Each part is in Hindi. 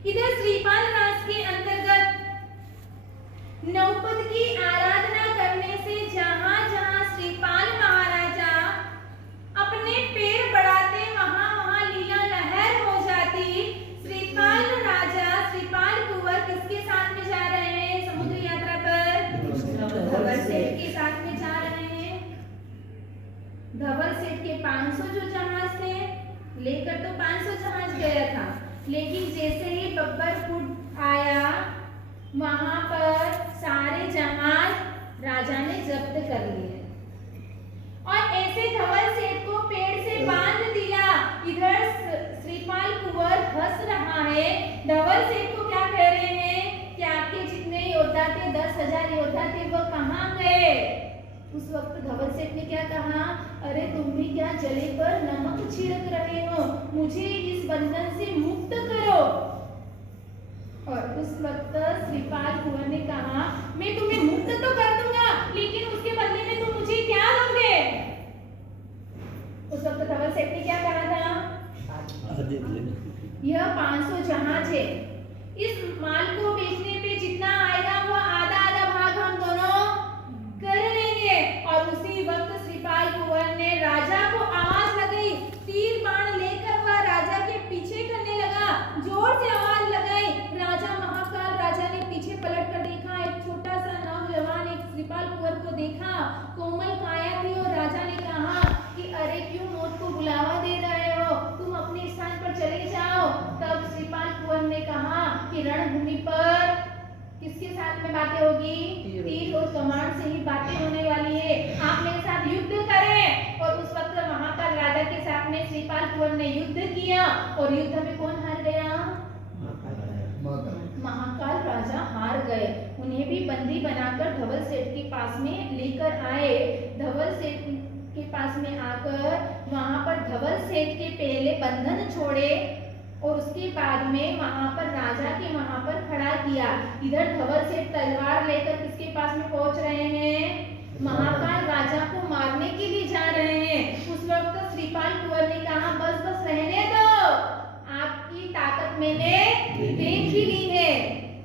इधर श्रीपाल राज के अंतर्गत नौपद की आराधना करने से जहां जहां श्रीपाल महाराजा अपने पैर बढ़ाते वहां वहां लीला लहर हो जाती। श्रीपाल राजा श्रीपाल कुंवर किसके साथ में जा रहे हैं समुद्र यात्रा पर? धवल सेठ के साथ में जा रहे हैं। धवल सेठ के 500 जो जहाज थे, लेकर तो 500 जहाज गया था, लेकिन जैसे ही बब्बरपुर आया वहां पर सारे जहाज राजा ने जब्त कर लिए और ऐसे धवल सेठ को पेड़ से बांध दिया। इधर श्रीपाल कुंवर हंस रहा है। धवल सेठ को क्या कह रहे हैं कि आपके जितने योद्धा थे 10,000 योद्धा थे वो कहां गए? उस वक्त धवल सेठ ने क्या कहा, अरे तुम भी क्या जले पर नमक छिड़क रहे हो, मुझे इस बंधन से मुक्त करो। और उस वक्त श्रीपाल कुंवर ने कहा, मैं तुम्हें मुक्त तो कर दूंगा, लेकिन उसके बदले में तुम मुझे क्या दोगे? उस वक्त धवल सेठ ने क्या कहा था, यह 500 जहाज है, इस माल को बेचने पे जितना आएगा वो आधा आधा भाग हम दोनों कर लेंगे। और उसी वक्त श्रीपाल कुंवर ने राजा को आवाज लगाई, तीर बाण लेकर वह राजा के पीछे करने लगा। जोर से आवाज लगाई, राजा महाकाल राजा ने पीछे पलट कर देखा, एक छोटा सा नौजवान एक श्रीपाल कुंवर को देखा, कोमल काया थी और राजा ने कहा कि अरे क्यों मौत को बुलावा दे रहे हो, तुम अपने स्थान पर चले जाओ। तब श्रीपाल कुंवर ने कहा कि रणभूमि पर किसके साथ में बातें होगी? तीर और कमान से ही बातें होने वाली है, आप मेरे साथ युद्ध करें। और उस वक्त महाकाल राजा के साथ में श्रीपाल कुंवर ने युद्ध किया और युद्ध में कौन हार गया? महाकाल राजा हार गए। उन्हें भी बंदी बनाकर धवल सेठ के पास में लेकर आए। धवल सेठ के पास में आकर वहां पर धवल सेठ के पहले बंधन छोड़े और उसके बाद में वहां पर राजा के वहां पर खड़ा किया। इधर धवल सेठ तलवार लेकर किसके पास में पहुंच रहे हैं? महाकाल राजा को मारने के लिए जा रहे हैं। उस वक्त श्रीपाल कुंवर ने कहा, बस बस रहने दो, आपकी ताकत मैंने देख ही ली है।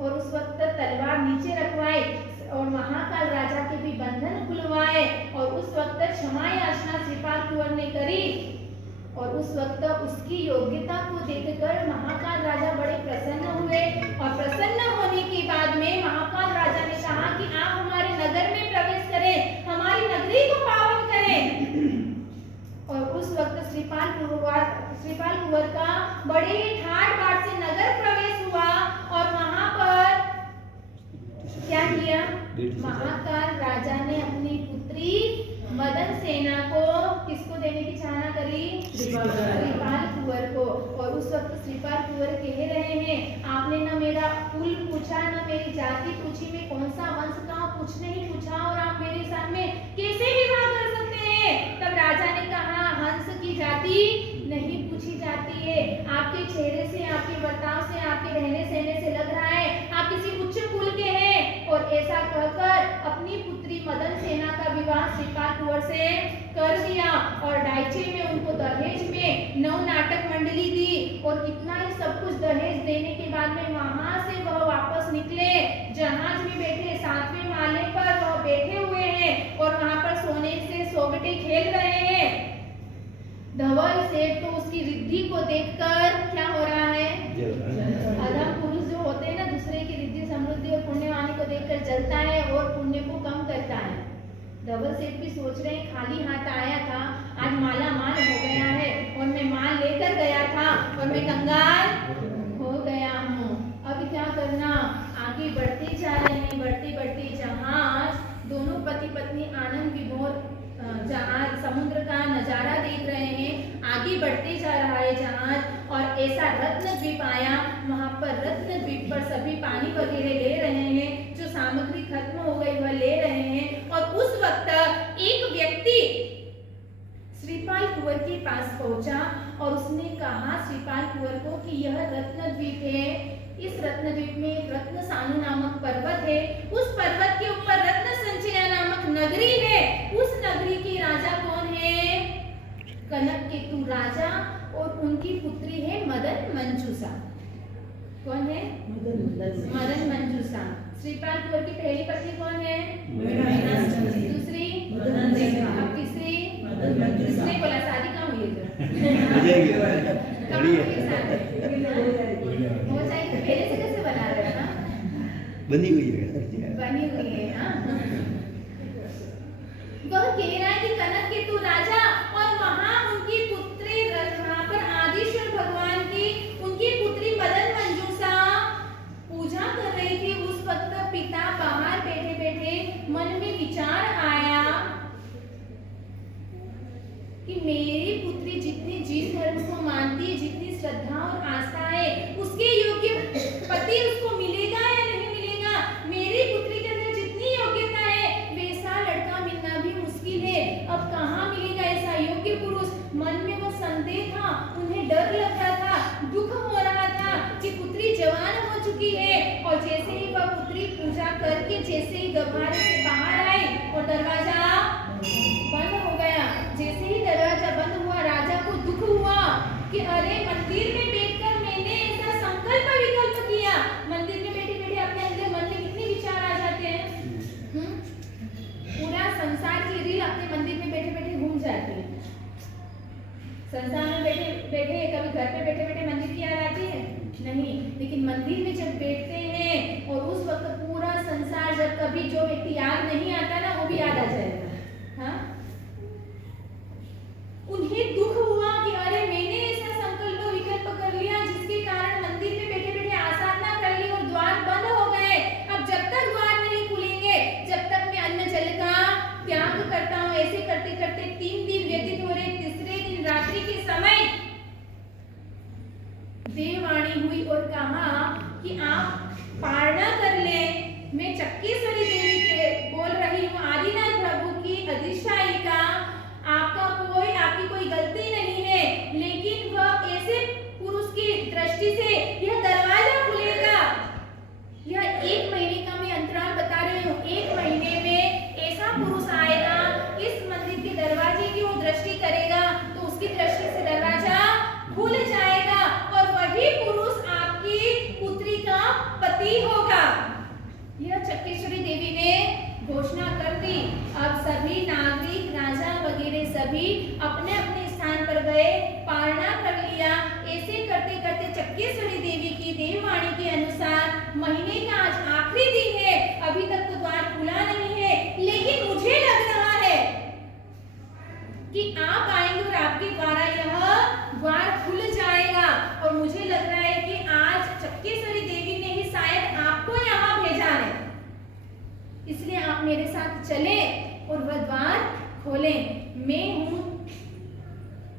और उस वक्त तलवार नीचे रखवाई और महाकाल राजा के भी बंधन खुलवाए। और उस वक्त क्षमा याचना श्रीपाल कुंवर ने करी और उस वक्त उसकी योग्यता को देखकर महाकाल राजा बड़े प्रसन्न हुए। और प्रसन्न होने के बाद में महाकाल राजा ने कहा कि आप हमारे नगर में प्रवेश करें, हमारी नगरी को पावन करें। और उस वक्त श्रीपाल कुंवर का बड़े ही ठाठ बाट से नगर प्रवेश हुआ और वहां पर क्या किया? महाकाल राजा ने अपनी पुत्री मदन सेना को किसको देने की चाहना करी? श्रीपाल कुंवर को। और उस वक्त श्रीपाल कुंवर कह रहे हैं, आपने न मेरा कुल पूछा, न मेरी जाति पूछी, मैं कौन सा वंश का हूं, कुछ नहीं पूछा और आप मेरे साथ में कैसे विवाह कर सकते हैं? तब राजा ने कहा, हंस की जाति नहीं पूछी जाती है, आपके चेहरे से, आपके बर्ताव से, आपके रहने सहने से लग रहा है आप किसी उच्च कुल के हैं। और ऐसा कहकर अपनी पुत्री मदन सेना का विवाह श्रीपाल कुंवर से कर दिया और डायचे में उनको दहेज में 9 नाटक मंडली दी। और इतना ही सब कुछ दहेज देने के बाद में वहां से वह वापस निकले, जहाज में बैठे 7वें माले पर वह बैठे हुए हैं और वहां पर सोने से सोगटे खेल रहे हैं। धवल सेठ तो उसकी रिद्धि को देखकर क्या हो रहा है? अधम पुरुष जो होते हैं ना, दूसरे की रिद्धि समृद्धि और पुण्यवानी को देखकर जलता है और पुण्य को कम करता है। धवल सेठ भी सोच रहे हैं, खाली हाथ आया था, आज माला माल हो गया है और मैं माल लेकर गया था और मैं कंगाल हो गया हूँ, अब क्या करना? आगे बढ़ते जा रहे हैं, बढ़ते बढ़ते जहाज दोनों पति पत्नी आनंद विभोर जहाज समुद्र का नजारा देख रहे हैं। आगे बढ़ते जा रहा है जहाज और ऐसा रत्न द्वीप आया, वहां पर रत्न द्वीप पर सभी पानी वगैरह ले रहे हैं, जो सामग्री खत्म हो गई वह ले रहे हैं। और उस वक्त एक व्यक्ति श्रीपाल कुंवर के पास पहुंचा और उसने कहा श्रीपाल कुंवर को कि यह रत्न द्वीप है, इस रत्न द्वीप में एक रत्न सानु नामक पर्वत है, उस पर्वत के ऊपर रत्न संचया नामक नगरी है, उस नगरी के राजा कौन है? कनक केतु राजा और उनकी पुत्री है मदन मंजूषा। कौन मदन मंजूषा। श्रीपाल कुंवर की पहली पत्नी कौन है? दूसरी? अब तीसरी? किसने बोला? शादी कहाँ हुई है? कब हुई है शादी? हो जाएगी। पहले से कैसे बना रहे हो? बनी हुई है। हाँ। वह कह रहा है कि कनक केतु राजा और वहां उनकी पुत्री, वहां पर आदिश्वर भगवान की उनकी पुत्री मदन मंजूषा पूजा कर रही थी। उस वक्त पिता बाहर बैठे बैठे मन में विचार आया कि मेरी पुत्री जितनी जिस धर्म को मानती है, जितनी श्रद्धा और आस्था है, उसके योग्य पति उसको मिलेगा या नहीं मिलेगा? मेरी पुत्री के अंदर जितनी योग्यता है वैसा लड़का मिलना भी मुश्किल है। अब कहाँ मिलेगा ऐसा योग्य पुरुष? मन में वो संदेह था, उन्हें डर लग रहा था, दुख हो रहा था कि पुत्री जवान हो चुकी है। और जैसे ही वह पुत्री पूजा करके जैसे ही गभारे से बाहर आई और दरवाजा बंद हो गया। जैसे ही दरवाजा बंद हुआ, राजा को दुख हुआ कि अरे मंदिर में बैठकर मैंने ऐसा संकल्प विकल्प किया। मंदिर में बैठे बैठे अपने अंदर मन में कितने विचार आ जाते हैं। पूरा संसार की रील अपने मंदिर में बैठे बैठे घूम जाती है। संसार में बैठे बैठे कभी घर पे बैठे बैठे मंदिर की याद आती है? नहीं। लेकिन मंदिर में जब बैठते हैं और उस वक्त पूरा संसार, जब कभी जो व्यक्ति याद नहीं आता ना, वो भी याद आ जाएगा। हाँ? उन्हें दुख हुआ कि अरे मैंने ऐसा संकल्प विकल्प कर लिया जिसके कारण मंदिर में बैठे बैठे आसाधना कर ली और द्वार बंद हो गए। अब जब तक द्वार नहीं खुलेंगे, जब तक मैं अन्न जल का त्याग करता हूँ। ऐसे करते करते 3 दिन व्यतीत हो रहे। तीसरे दिन रात्रि के समय देववाणी हुई और कहा कि आप पारणा कर ले। मैं चक्केश्वरी देवी के बोल रही हूँ, आदिनाथ प्रभु की अधिष्ठायिका। आपकी कोई गलती नहीं है, लेकिन वह ऐसे पुरुष की दृष्टि से यह दरवाजा खुलेगा। यह 1 महीने का मैं अंतराल बता रही हूँ। 1 महीने में ऐसा पुरुष आएगा, इस मंदिर के दरवाजे की वो दृष्टि करेगा तो उसकी दृष्टि से दरवाजा खुल जाएगा और वही पुरुष आपकी पुत्री का पति होगा। यह चक्केश्वरी देवी ने घोषणा कर दी। अब सभी नागरिक, राजा वगैरह सभी अपने अपने स्थान पर गए, पारणा कर लिया। ऐसे करते करते चक्केश्वरी देवी की देववाणी के अनुसार महीने का आज आखिरी दिन है। अभी तक तो द्वार खुला नहीं है, लेकिन मुझे लग रहा है कि आप आएंगे और आपके द्वारा यह द्वार खुल जाएगा। और मुझे लग रहा है कि आज चक्केश्वरी देवी ने ही शायद आपको यहाँ भेजा है, इसलिए आप मेरे साथ चलें और वह द्वार खोलें। मैं हूँ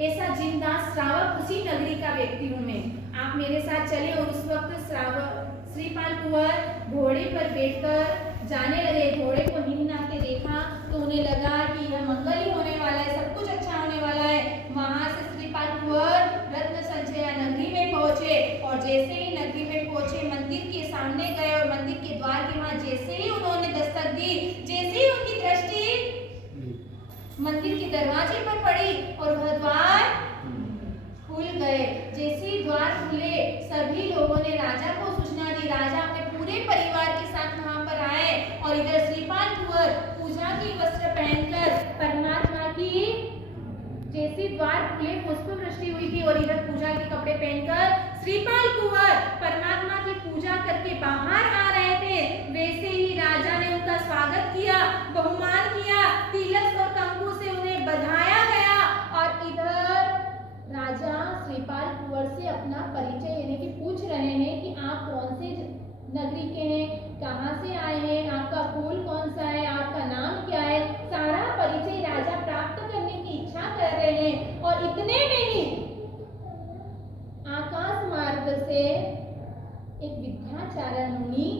ऐसा जिनदास श्रावक, उसी नगरी का व्यक्ति हूँ मैं। आप मेरे साथ चले। और उस वक्त श्रीपाल कुंवर घोड़े पर बैठकर जाने लगे। घोड़े को हिंना के देखा तो उन्हें लगा कि यह मंगल ही होने वाला है, सब कुछ अच्छा होने वाला है। वहां से श्रीपाल कुंवर रत्न संचया नगरी में पहुंचे और जैसे ही नगरी में पहुंचे, मंदिर के सामने गए और मंदिर के द्वार के वहां जैसे ही उन्होंने दस्तक दी, जैसे ही उनकी दृष्टि मंदिर के दरवाजे पर पड़ी और वह द्वार खुल गए। जैसे ही द्वार खुले, सभी लोगों ने राजा को सूचना दी। राजा अपने पूरे परिवार के साथ वहां पर आए और इधर श्रीपाल कुंवर पूजा की वस्त्र पहनकर परमात्मा की, जैसे द्वार खुले पुष्प वृष्टि हुई थी और इधर पूजा के कपड़े पहनकर श्रीपाल कुंवर परमात्मा की पूजा करके बाहर आ रहे थे। वैसे ही राजा ने उनका स्वागत किया, बहुमान किया, तिलक और कंकु से उन्हें बधाया गया। और इधर राजा श्रीपाल कुंवर से अपना परिचय यानी कि पूछ रहे हैं कि आप कौन से नगरी के हैं, कहाँ से आए हैं, आपका कुल कौन सा है, आपका नाम क्या है। सारा परिचय राजा प्राप्त करने की इच्छा कर रहे हैं। और इतने में ही आकाश मार्ग से एक विद्याचारण मुनि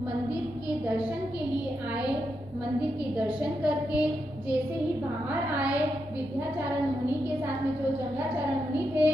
मंदिर के दर्शन के लिए आए। मंदिर के दर्शन करके जैसे ही बाहर आए, विद्याचारण मुनि के साथ में जो जंगाचारण मुनि थे